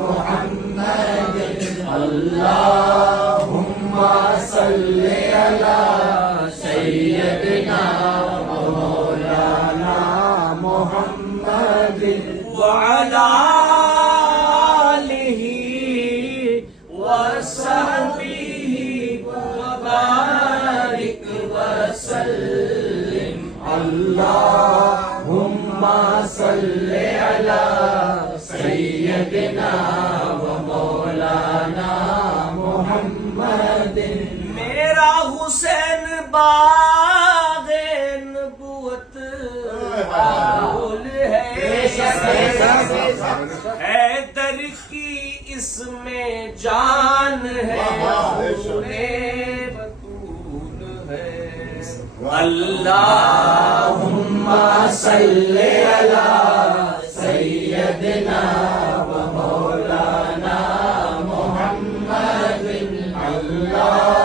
محمد اللهم صل على سيدنا مولانا محمد وعلى آله وصحبه وبارك وسلم اللهم صل على سيدنا ومولانا محمد میرا حسین باغ نبوت پھول ہے حیدر کی اس میں جان ہے بطول ہے اللہم صل علی سیدنا و مولانا محمد اللہ